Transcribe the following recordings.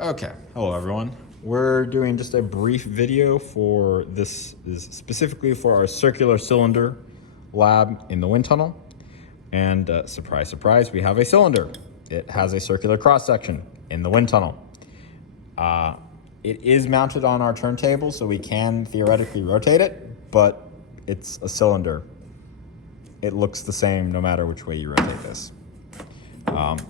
Okay, hello everyone. We're doing just a brief video for this is specifically for our circular cylinder lab in the wind tunnel. And surprise, surprise, we have a cylinder. It has a circular cross section in the wind tunnel. It is mounted on our turntable, so we can theoretically rotate it, but it's a cylinder. It looks the same no matter which way you rotate this.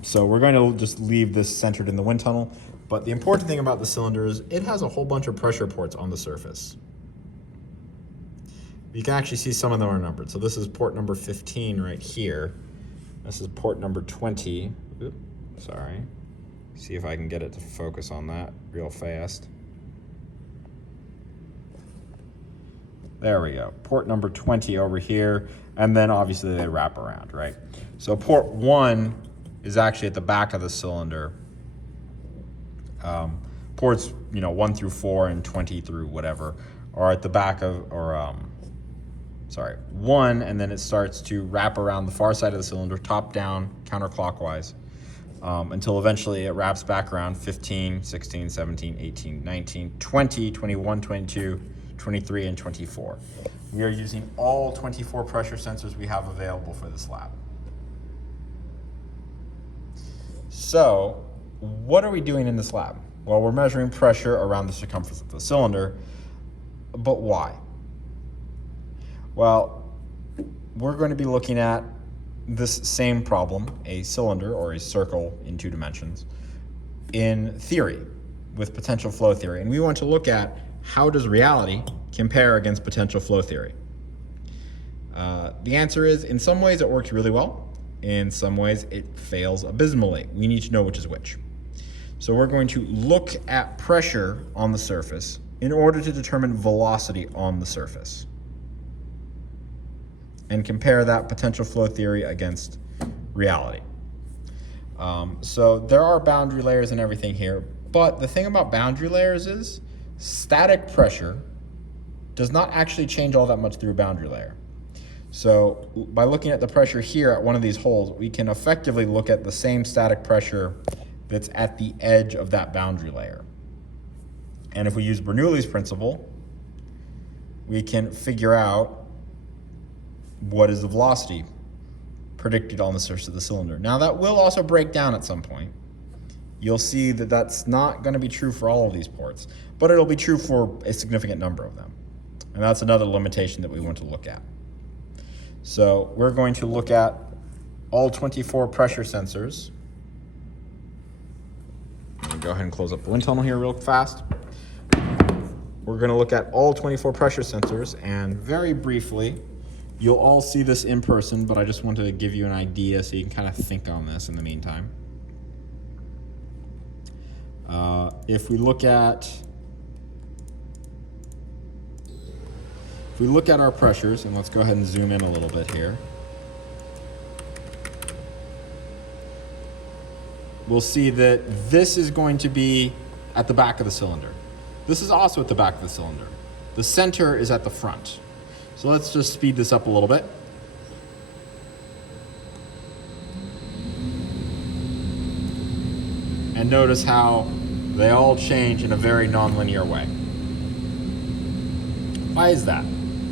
So we're going to just leave this centered in the wind tunnel. But the important thing about the cylinder is it has a whole bunch of pressure ports on the surface. You can actually see some of them are numbered. So this is port number 15 right here. This is port number 20. Oops, sorry. See if I can get it to focus on that real fast. There we go. Port number 20 over here. And then obviously they wrap around, right? So port 1 is actually at the back of the cylinder. Ports, 1 through 4 and 20 through whatever are at the back of, 1, and then it starts to wrap around the far side of the cylinder, top down, counterclockwise, until eventually it wraps back around 15, 16, 17, 18, 19, 20, 21, 22, 23, and 24. We are using all 24 pressure sensors we have available for this lab. So, what are we doing in this lab? Well, we're measuring pressure around the circumference of the cylinder, but why? Well, we're going to be looking at this same problem, a cylinder or a circle in 2 dimensions, in theory with potential flow theory. And we want to look at how does reality compare against potential flow theory? The answer is, in some ways it works really well. In some ways it fails abysmally. We need to know which is which. So we're going to look at pressure on the surface in order to determine velocity on the surface and compare that potential flow theory against reality. So there are boundary layers and everything here, but the thing about boundary layers is static pressure does not actually change all that much through a boundary layer. So by looking at the pressure here at one of these holes, we can effectively look at the same static pressure that's at the edge of that boundary layer. And if we use Bernoulli's principle, we can figure out what is the velocity predicted on the surface of the cylinder. Now that will also break down at some point. You'll see that that's not going to be true for all of these ports, but it'll be true for a significant number of them. And that's another limitation that we want to look at. So we're going to look at all 24 pressure sensors. Let me go ahead and close up the wind tunnel here real fast. We're going to look at all 24 pressure sensors, and very briefly, you'll all see this in person, but I just want to give you an idea so you can kind of think on this in the meantime. If we look at our pressures, and let's go ahead and zoom in a little bit here. We'll see that this is going to be at the back of the cylinder. This is also at the back of the cylinder. The center is at the front. So let's just speed this up a little bit. And notice how they all change in a very nonlinear way. Why is that?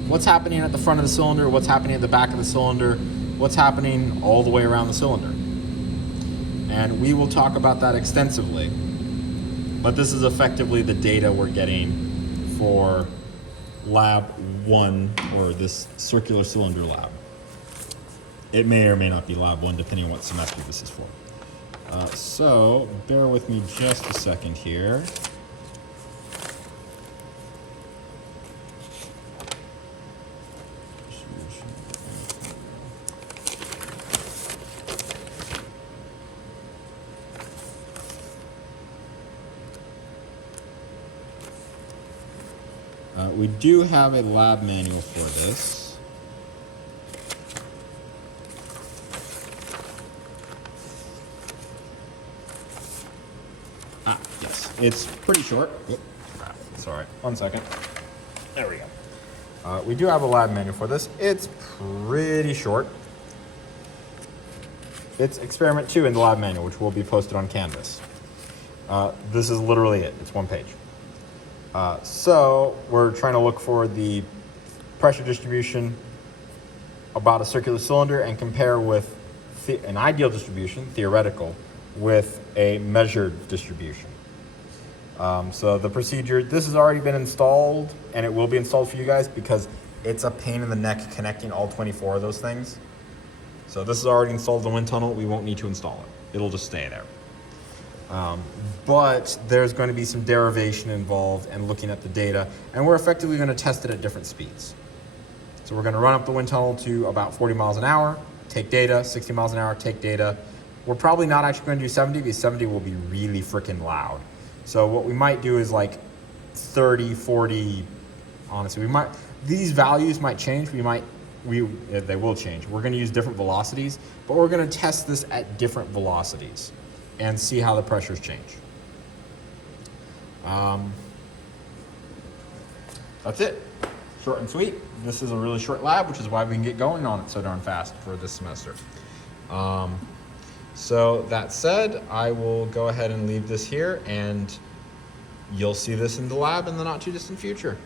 What's happening at the front of the cylinder? What's happening at the back of the cylinder? What's happening all the way around the cylinder? And we will talk about that extensively. But this is effectively the data we're getting for lab 1, or this circular cylinder lab. It may or may not be lab 1 depending on what semester this is for. So bear with me just a second here. We do have a lab manual for this. Yes, it's pretty short. Oop, sorry, 1 second. There we go. We do have a lab manual for this. It's pretty short. It's experiment 2 in the lab manual, which will be posted on Canvas. This is literally it. It's one page. So we're trying to look for the pressure distribution about a circular cylinder and compare with an ideal distribution, theoretical, with a measured distribution. So the procedure, this has already been installed, and it will be installed for you guys because it's a pain in the neck connecting all 24 of those things. So this is already installed in the wind tunnel. We won't need to install it. It'll just stay there. But there's going to be some derivation involved and looking at the data, and we're effectively going to test it at different speeds. So we're going to run up the wind tunnel to about 40 miles an hour, take data, 60 miles an hour, take data. We're probably not actually going to do 70 because 70 will be really freaking loud. So what we might do is like 30, 40, honestly, these values might change. They will change. We're going to use different velocities, but we're going to test this at different velocities and see how the pressures change. That's it. Short and sweet. This is a really short lab, which is why we can get going on it so darn fast for this semester. So that said, I will go ahead and leave this here, and you'll see this in the lab in the not too distant future.